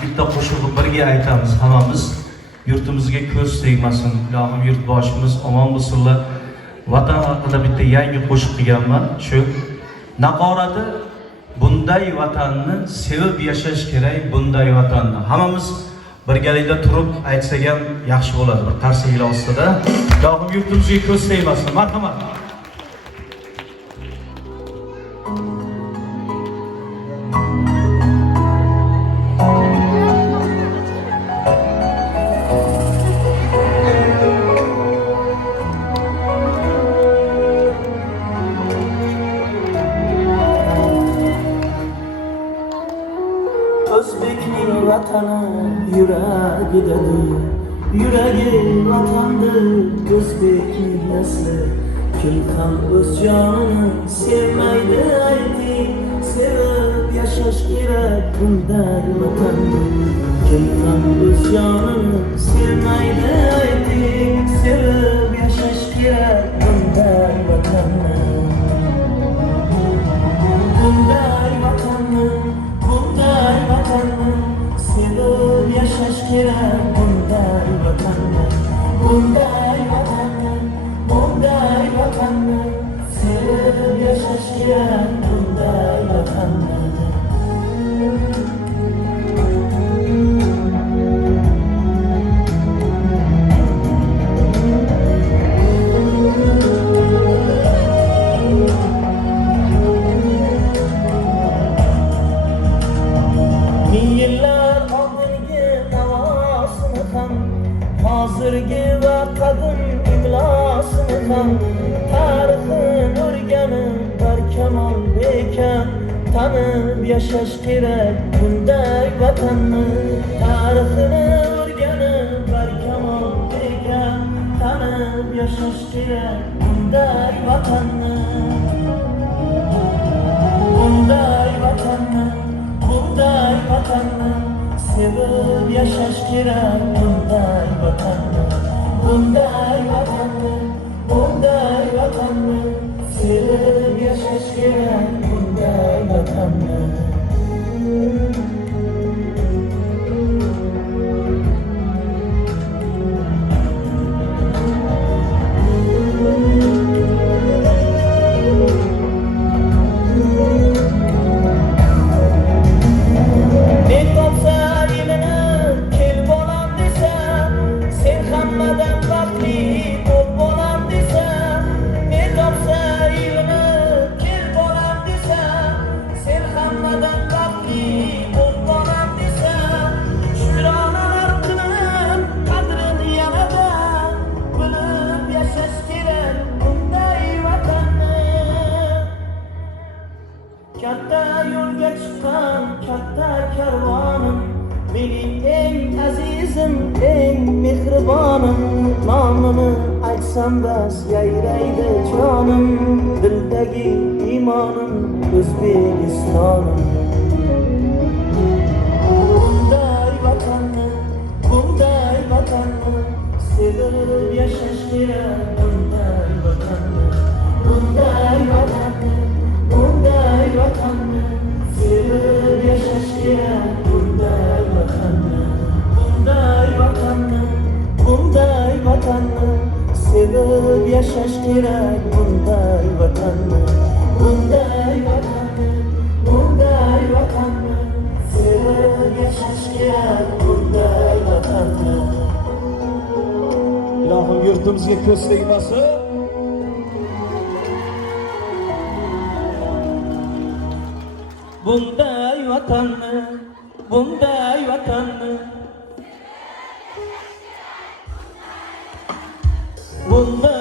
bitta qo'shig'i birga aytamiz hammamiz yurtimizga ko'z tegmasin ilohim yurtboshimiz omon bo'lsinlar vatan haqida bitta yangi qo'shiq qilganman shu naqorati bunday vatanni sevib yashash kerak bunday vatanni hammamiz birgalikda turib aytsak ham yaxshi bo'ladi bir qarsaklar ostida. İlohim yurtimizga ko'z tegmasin marhamat O'zbekning vatani yuragidadir Yuragi vatandir o'zbekning nasli Kim ham o'z jonini sevmaydi ayting Sevib yashash kerak bunday vatanni Kim ham o'z jonini sevmaydi ayting Sevib yashash kerak Sevib yashash kerak bunday vatanni Bunday vatanni, bunday vatanni Sevib yashash kerak bunday imlosini ham Tarixin o'rganib barkamol bekan Tanib yashash kerak bunday vatanni Tarixini o'rganib barkamol bekan Tanib yashash kerak bunday vatanni bunday Katta yo'lga chiqqan katta karvonim Mening eng azizim, eng mehribonim Nomini aytsam bas yayraydi jonim Dildagi iymonim O'zbekistonim Kerak bunday vatanni Bunday vatanni, bunday vatanni Sevib yashash kerak bunday vatanni Ilohim yurtimizga ko'z tegmasin. Bunday bunday vatanni Bunday vatanni, bunday